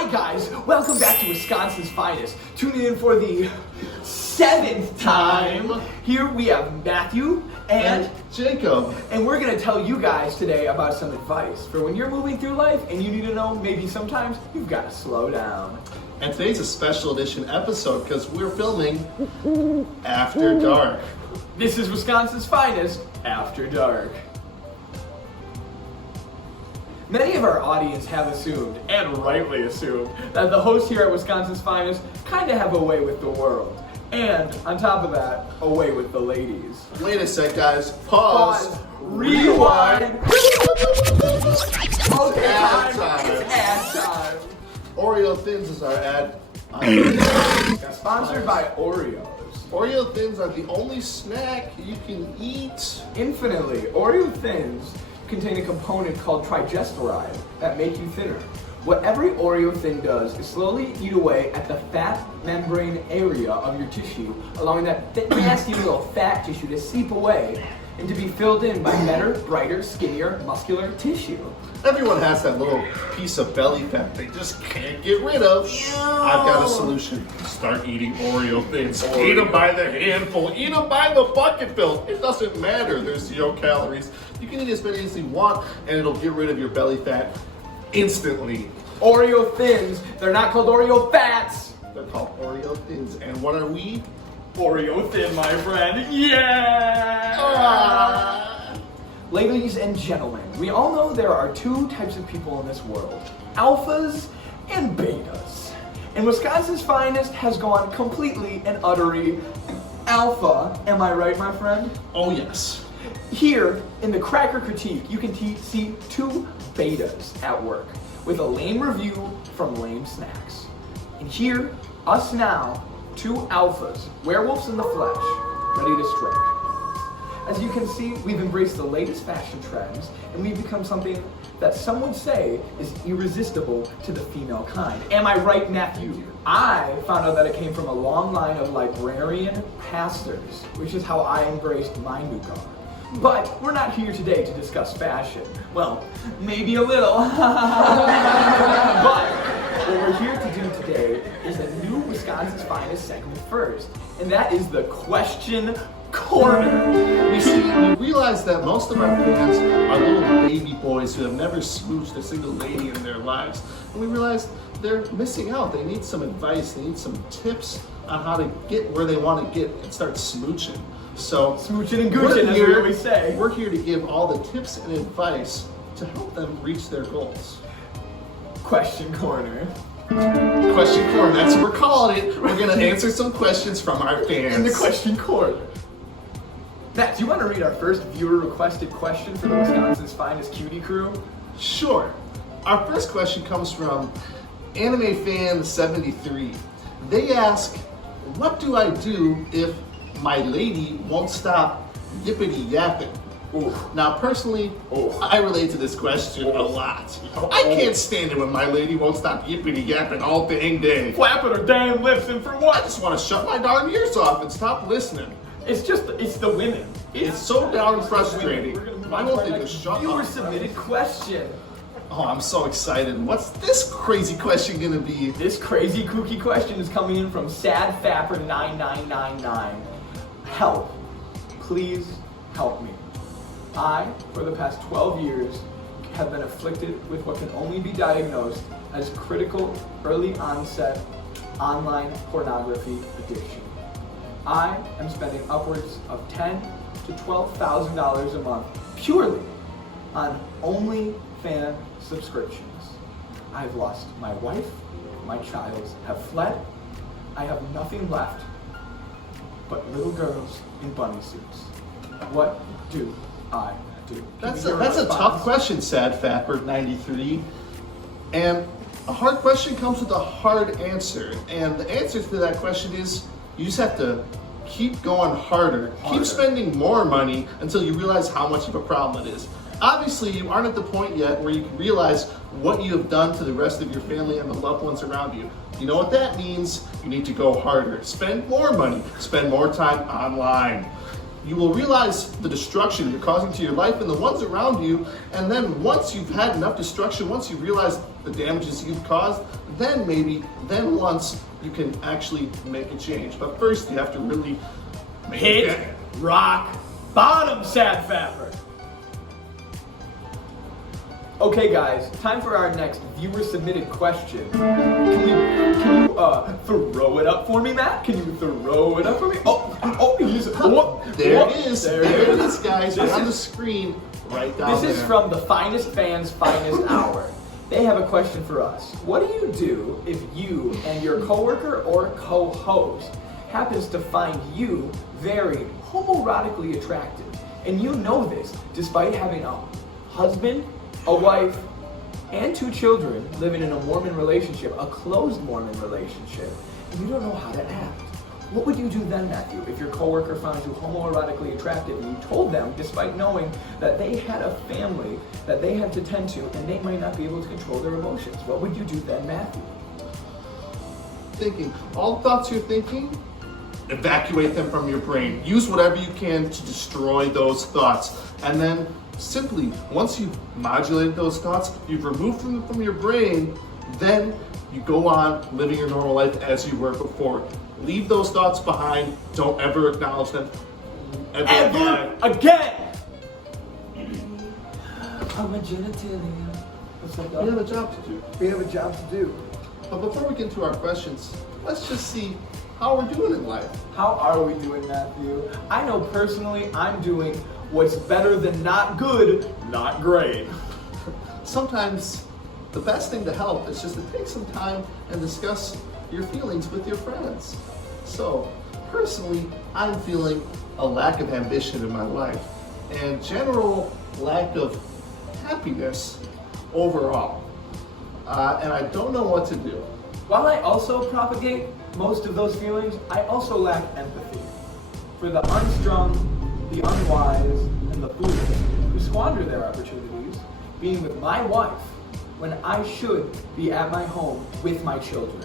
Hi guys, welcome back to Wisconsin's Finest. Tuning in for the 7th time. Here we have Matthew and Jacob. And we're going to tell you guys today about some advice for when you're moving through life and you need to know maybe sometimes you've got to slow down. And today's a special edition episode because we're filming After Dark. This is Wisconsin's Finest, After Dark. Many of our audience have assumed, and rightly assumed, that the hosts here at Wisconsin's Finest kind of have a way with the world. And, on top of that, a way with the ladies. Wait a sec, guys. Pause. Rewind. Okay, Ad time. time. It's ad time. Oreo Thins is our ad. Sponsored by Oreos. Oreo Thins are the only snack you can eat. Infinitely, Oreo Thins contain a component called triglyceride that make you thinner. What every Oreo Thin does is slowly eat away at the fat membrane area of your tissue, allowing that nasty little fat tissue to seep away and to be filled in by better, brighter, skinnier, muscular tissue. Everyone has that little piece of belly fat they just can't get rid of. Ew. I've got a solution. Start eating Oreo Thins. Oreo. Eat them by the handful. Eat them by the bucketful. It doesn't matter. There's 0 calories. You can eat as many as you want, and it'll get rid of your belly fat instantly. Oreo Thins, they're not called Oreo Fats. They're called Oreo Thins. And what are we? Oreo Thin, my friend. Yeah! Ladies and gentlemen, we all know there are 2 types of people in this world, alphas and betas. And Wisconsin's Finest has gone completely and utterly alpha. Am I right, my friend? Oh, yes. Here, in the Cracker Critique, you can see 2 betas at work with a lame review from Lame Snacks. And here, us now, 2 alphas, werewolves in the flesh, ready to strike. As you can see, we've embraced the latest fashion trends, and we've become something that some would say is irresistible to the female kind. Am I right, Matthew? I found out that it came from a long line of librarian pastors, which is how I embraced my new guard. But we're not here today to discuss fashion. Well, maybe a little. But what we're here to do today is a new Wisconsin's Finest segment first, and that is the Question Corner. You see, we realize that most of our fans are little baby boys who have never smooched a single lady in their lives. And we realize they're missing out. They need some advice. They need some tips on how to get where they want to get and start smooching. So, Smooching and gooching, as we always say. We're here to give all the tips and advice to help them reach their goals. Question Corner. Question Corner, that's what we're calling it. We're going to answer some questions from our fans. In the Question Corner. Matt, do you want to read our first viewer-requested question for the Wisconsin's Finest Cutie Crew? Sure. Our first question comes from Anime Fan 73. They ask, what do I do if my lady won't stop yippity yapping? Ooh. Now, personally, I relate to this question a lot. I can't stand it when my lady won't stop yippity yapping all dang day. Flapping her damn lips, and for I what? just want to shut my darn ears off and stop listening. It's the women. It's so darn frustrating. We're gonna move Why on don't to they our just next shut up? viewer-submitted question. Oh, I'm so excited. What's this crazy question gonna be? This crazy kooky question is coming in from SadFapper9999. Help. Please help me. I, for the past 12 years, have been afflicted with what can only be diagnosed as critical early onset online pornography addiction. I am spending upwards of $10,000 to $12,000 a month purely on OnlyFans subscriptions. I've lost my wife, my child have fled, I have nothing left but little girls in bunny suits. What do I do? That's a tough question, Sad Fapper 93. And a hard question comes with a hard answer. And the answer to that question is you just have to keep going harder. Keep spending more money until you realize how much of a problem it is. Obviously, you aren't at the point yet where you can realize what you have done to the rest of your family and the loved ones around you. You know what that means? You need to go harder. Spend more money. Spend more time online. You will realize the destruction you're causing to your life and the ones around you, and then once you've had enough destruction, once you realize the damages you've caused, then once you can actually make a change. But first, you have to really Hit rock bottom, Sad Fapper. Okay, guys, time for our next viewer-submitted question. Can you throw it up for me, Matt? Can you throw it up for me? There it is, guys. Right on the screen, right down there. This is from the Finest Fans' Finest Hour. They have a question for us. What do you do if you and your coworker or co-host happens to find you very homoerotically attractive, and you know this despite having a husband, a wife, and 2 children living in a Mormon relationship, a closed Mormon relationship, and you don't know how to act? What would you do then, Matthew, if your coworker found you homoerotically attractive and you told them, despite knowing that they had a family that they had to tend to and they might not be able to control their emotions? What would you do then, Matthew? Thinking. All the thoughts you're thinking, evacuate them from your brain. Use whatever you can to destroy those thoughts. And then simply, once you've modulated those thoughts, you've removed them from your brain, then you go on living your normal life as you were before. Leave those thoughts behind. Don't ever acknowledge them ever again. I'm a genitalia. What's up, dog? We have a job to do. We have a job to do. But before we get into our questions, let's just see how we're doing in life. How are we doing, Matthew? I know personally I'm doing what's better than not good, not great. Sometimes the best thing to help is just to take some time and discuss your feelings with your friends. So, personally, I'm feeling a lack of ambition in my life and general lack of happiness overall. And I don't know what to do. While I also propagate most of those feelings, I also lack empathy for the unstrung, the unwise, and the foolish who squander their opportunities being with my wife when I should be at my home with my children.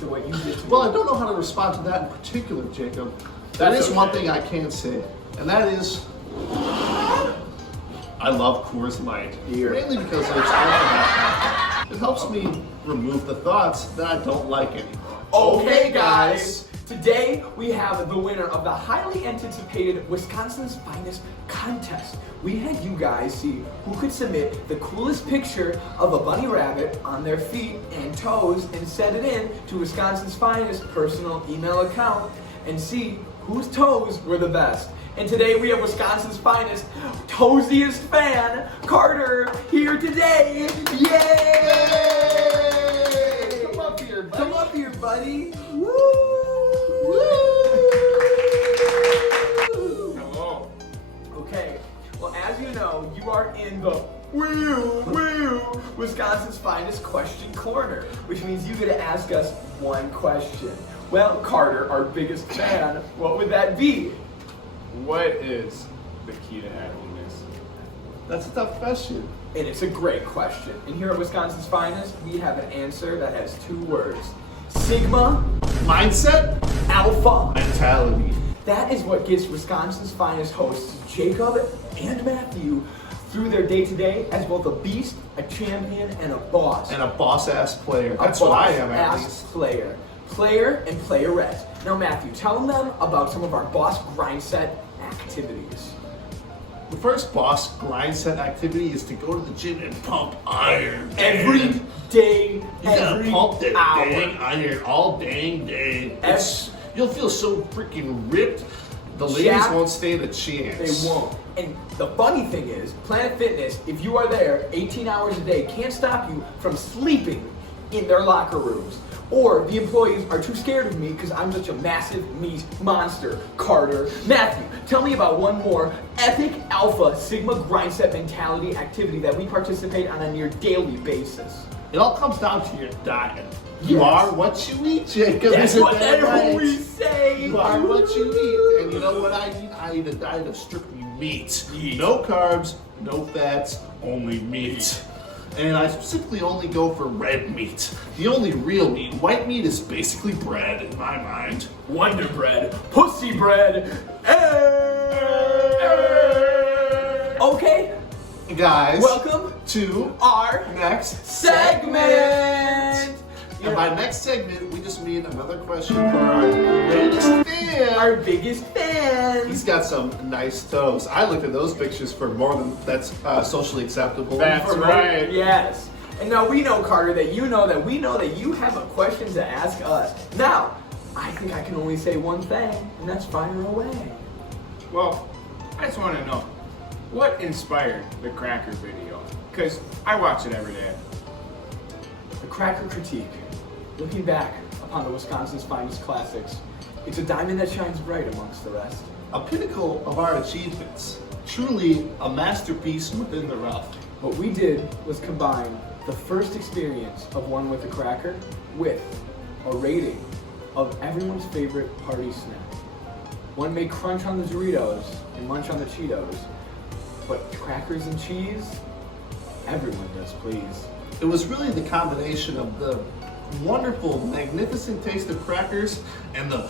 So what you did to Well, me. I don't know how to respond to that in particular, Jacob. There That's is one okay. thing I can say, and that is I love Coors Light. Here. Mainly because it's alcohol. It helps me remove the thoughts that I don't like anymore. Okay, guys. Today we have the winner of the highly anticipated Wisconsin's Finest contest. We had you guys see who could submit the coolest picture of a bunny rabbit on their feet and toes and send it in to Wisconsin's Finest personal email account and see whose toes were the best. And today we have Wisconsin's Finest toesiest fan, Carter, here today. Yay! Come up here, buddy. Come up here, buddy. Woo! Hello. Okay, well, as you know, you are in the Wisconsin's Finest question corner, which means you get to ask us one question. Well, Carter, our biggest fan, what would that be? What is the key to happiness? That's a tough question. And it's a great question. And here at Wisconsin's Finest, we have an answer that has 2 words. Sigma, Mindset, Alpha. mentality. That is what gets Wisconsin's Finest hosts Jacob and Matthew through their day-to-day as both a beast, a champion, and a boss. And a boss-ass player. A That's what I am, at boss-ass least. player and playerette. Now, Matthew, tell them about some of our boss grind set activities. The first boss grind set activity is to go to the gym and pump iron. Every day, You gotta every pump that hour. dang iron all dang day. You'll feel so freaking ripped. The ladies Jack, won't stand a chance. They won't. And the funny thing is, Planet Fitness, if you are there 18 hours a day, can't stop you from sleeping in their locker rooms. Or the employees are too scared of me because I'm such a massive meat monster. Carter, Matthew, tell me about one more epic alpha sigma grind set mentality activity that we participate on a near daily basis. It all comes down to your diet. You Yes. are what you eat, Jacob. That's Isn't what that they right? always say. You are what you eat. And you know what I eat? I eat a diet of strictly meat. No carbs, no fats, only meat. And I specifically only go for red meat. The only real meat. White meat is basically bread in my mind. Wonder bread, pussy bread. Okay, Guys, welcome to our next segment. And by next segment, we just mean another question for our greatest fan. Our biggest fan. He's got some nice toes. I looked at those pictures for more than that's socially acceptable. That's right. Yes. And now we know, Carter, that you know that we know that you have a question to ask us. Now, I think I can only say one thing, and that's fire away. Well, I just want to know, what inspired the Cracker video? Because I watch it every day. The Cracker Critique. Looking back upon the Wisconsin's finest classics, it's a diamond that shines bright amongst the rest. A pinnacle of our achievements. Truly a masterpiece within the rough. What we did was combine the first experience of one with a cracker with a rating of everyone's favorite party snack. One may crunch on the Doritos and munch on the Cheetos, but crackers and cheese, everyone does please. It was really the combination of the wonderful, magnificent taste of crackers and the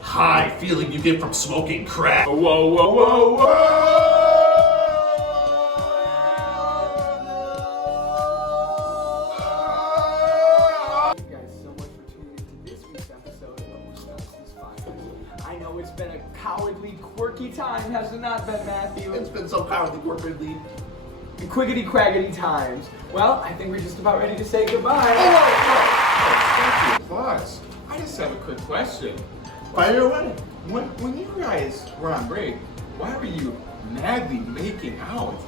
high feeling you get from smoking crack. Whoa, whoa, whoa, whoa! Thank you guys so much for tuning into this week's episode of Wisconsin's Finest. I know it's been a cowardly, quirky time, has it not been, Matthew? It's been so cowardly, corporately. Quiggity quaggity times. Well, I think we're just about ready to say goodbye. Thank you, applause. I just have a quick question. Fire away. When you guys were on break, why were you madly making out?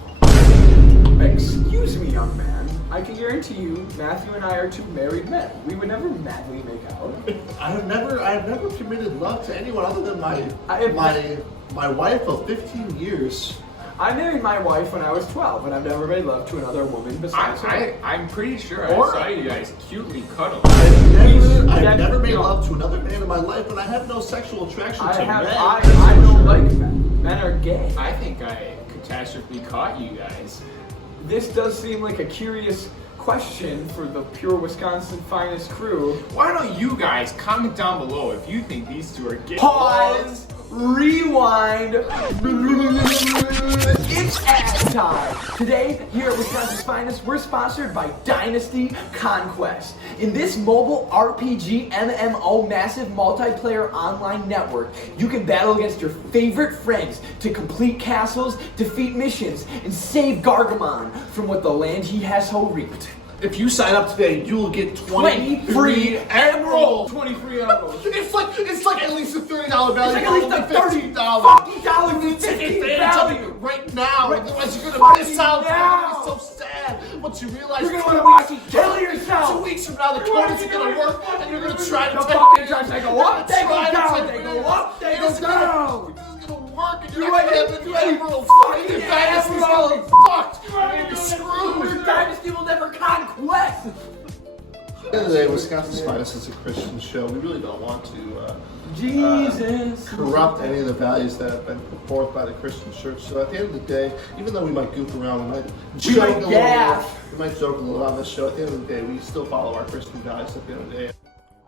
Excuse me, young man. I can guarantee you, Matthew and I are two married men. We would never madly make out. I have never committed love to anyone other than my wife of 15 years. I married my wife when I was 12, and I've never made love to another woman besides her. I'm pretty sure I saw you guys cutely cuddle. I've never made love to another man in my life, and I have no sexual attraction to men. I don't like men. Men are gay. I think I catastrophically caught you guys. This does seem like a curious question for the pure Wisconsin finest crew. Why don't you guys comment down below if you think these two are gay? Pause! Rewind! It's ad time! Today, here at Wisconsin's Finest, we're sponsored by Dynasty Conquest. In this mobile RPG MMO massive multiplayer online network, you can battle against your favorite friends to complete castles, defeat missions, and save Gargamon from what the land he has so reaped. If you sign up today, you will get 20 free emeralds. 20 free emeralds. It's like at least a $30 value. It's like at least a $15. $50 You take advantage of it right now. Otherwise, you're gonna Right miss out. now. You're gonna be so sad once you realize You're gonna 2 wanna weeks- watch it kill yourself. 2 weeks from now, the code isn't gonna work, and you're gonna try to The take fucking it. charts, they go up, they go down, they go up, they go down. It's gonna work, and you're You not gonna ain't- have you any ain't emeralds. fucking Your dynasty's gonna be emeralds. fucked. You're gonna be Your screwed. dynasty will never conquest. At the end of the day, Wisconsin's Finest is a Christian show. We really don't want to Jesus. corrupt any of the values that have been put forth by the Christian church. So at the end of the day, even though we might goof around, we might joke a little on this show. At the end of the day, we still follow our Christian values at the end of the day.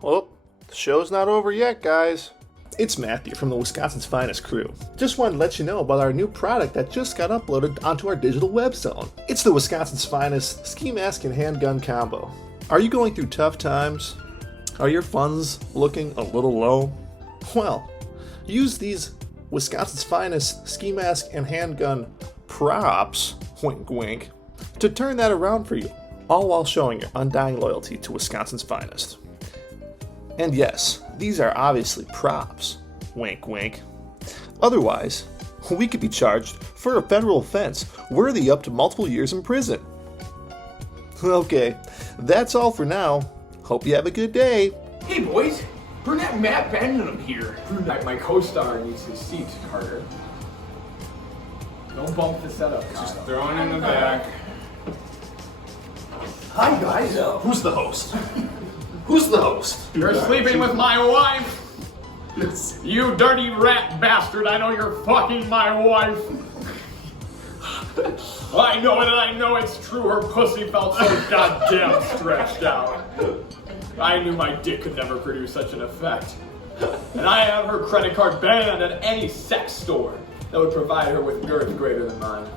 Well, the show's not over yet, guys. It's Matthew from the Wisconsin's Finest crew. Just wanted to let you know about our new product that just got uploaded onto our digital web zone. It's the Wisconsin's Finest ski mask and handgun combo. Are you going through tough times? Are your funds looking a little low? Well, use these Wisconsin's Finest ski mask and handgun props, wink wink, to turn that around for you, all while showing your undying loyalty to Wisconsin's Finest. And yes, these are obviously props, wink wink. Otherwise, we could be charged for a federal offense worthy up to multiple years in prison. Okay, that's all for now. Hope you have a good day. Hey boys, bring that Matt Benham here. My co-star needs his seat, Carter. Don't bump the setup, Just Kyle. throw it in the back. Hi, guys. Who's the host? Who's the host? You're sleeping with my wife. You dirty rat bastard, I know you're fucking my wife. I know it and I know it's true. Her pussy felt so goddamn stretched out. I knew my dick could never produce such an effect. And I have her credit card banned at any sex store that would provide her with girth greater than mine.